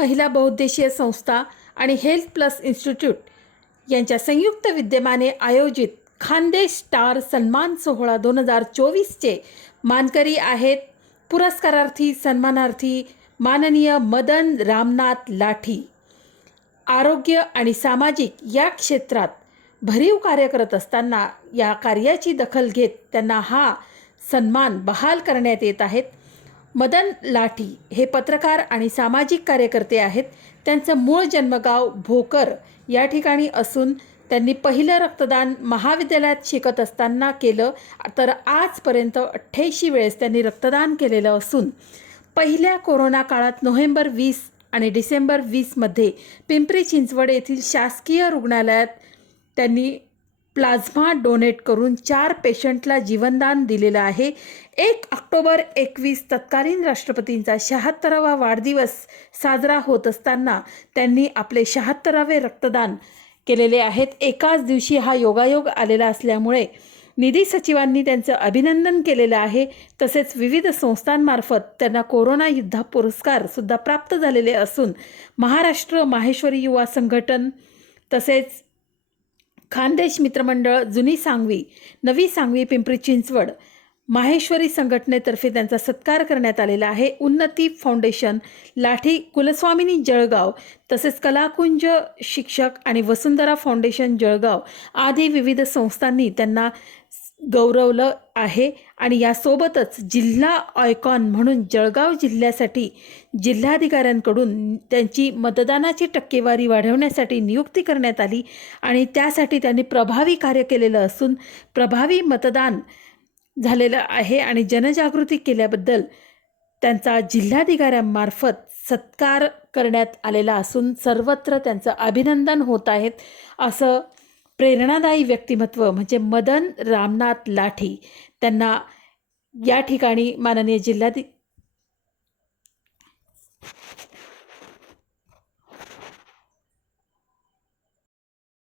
महिला बहुउद्देशीय संस्था आणि हेल्थ प्लस इन्स्टिट्यूट यांच्या संयुक्त विद्यमाने आयोजित खानदेश स्टार सन्मान सोहळा 2024चे मानकरी आहेत पुरस्कारार्थी सन्मानार्थी माननीय मदन रामनाथ लाठी। आरोग्य आणि सामाजिक या क्षेत्रात भरीव कार्य करत असताना या कार्याची दखल घेत त्यांना हा सन्मान बहाल करण्यात येत आहेत। मदन लाठी हे पत्रकार आणि सामाजिक कार्यकर्ते आहेत। त्यांचं मूळ जन्मगाव भोकर या ठिकाणी असून त्यांनी पहिलं रक्तदान महाविद्यालयात शिकत असताना केलं, तर आजपर्यंत 88 वेळेस त्यांनी रक्तदान केलेलं असून पहिल्या कोरोना काळात नोव्हेंबर 20 आणि डिसेंबर 20 मध्ये पिंपरी चिंचवड येथील शासकीय रुग्णालयात त्यांनी प्लाझ्मा डोनेट करून 4 पेशंटला जीवनदान दिलेलं आहे। 1 ऑक्टोबर 21 तत्कालीन राष्ट्रपतींचा 76वा वाढदिवस साजरा होत असताना त्यांनी आपले 76वे रक्तदान केलेले आहेत। एकाच दिवशी हा योगायोग आलेला असल्यामुळे निधी सचिवांनी त्यांचं अभिनंदन केलेलं आहे। तसेच विविध संस्थांमार्फत त्यांना कोरोना योद्धा पुरस्कार सुद्धा प्राप्त झालेले असून महाराष्ट्र माहेश्वरी युवा संघटन तसेच खानदेश मित्रमंडळ जुनी सांगवी नवी सांगवी पिंपरी चिंचवड माहेश्वरी संघटनेतर्फे त्यांचा सत्कार करण्यात आलेला आहे। उन्नती फाउंडेशन लाठी कुलस्वामिनी जळगाव तसेच कलाकुंज शिक्षक आणि वसुंधरा फाउंडेशन जळगाव आदी विविध संस्थांनी त्यांना गौरवलं आहे। आणि यासोबतच जिल्हा आयकॉन म्हणून जळगाव जिल्ह्यासाठी जिल्हाधिकाऱ्यांकडून त्यांची मतदानाची टक्केवारी वाढवण्यासाठी नियुक्ती करण्यात आली आणि त्यासाठी त्यांनी प्रभावी कार्य केलेलं असून प्रभावी मतदान झालेलं आहे आणि जनजागृती केल्याबद्दल त्यांचा जिल्हाधिकाऱ्यांमार्फत सत्कार करण्यात आलेला असून सर्वत्र त्यांचं अभिनंदन होत आहेत। असं प्रेरणादायी व्यक्तिमत्व म्हणजे मदन रामनाथ लाठी, त्यांना या ठिकाणी माननीय